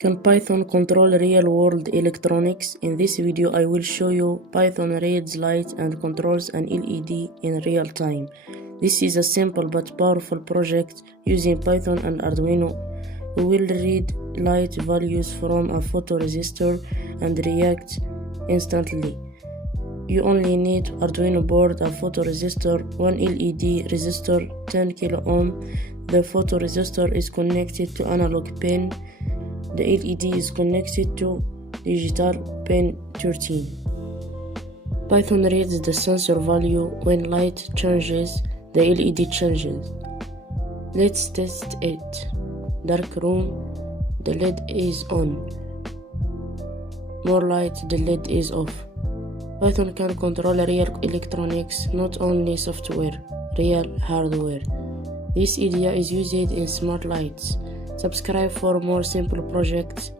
Can Python control real-world electronics? In this video I will show you Python reads light and controls an LED in real time. This is a simple but powerful project using Python and Arduino. We will read light values from a photoresistor and react instantly. You only need Arduino board, a photoresistor, one LED resistor, 10 kilo ohm. The photoresistor is connected to analog pin. The LED is connected to digital pin 13. Python reads the sensor value. When light changes, the LED changes. Let's test it. Dark room, the LED is on. More light, the LED is off. Python can control real electronics, not only software, real hardware. This idea is used in smart lights. Subscribe for more simple projects.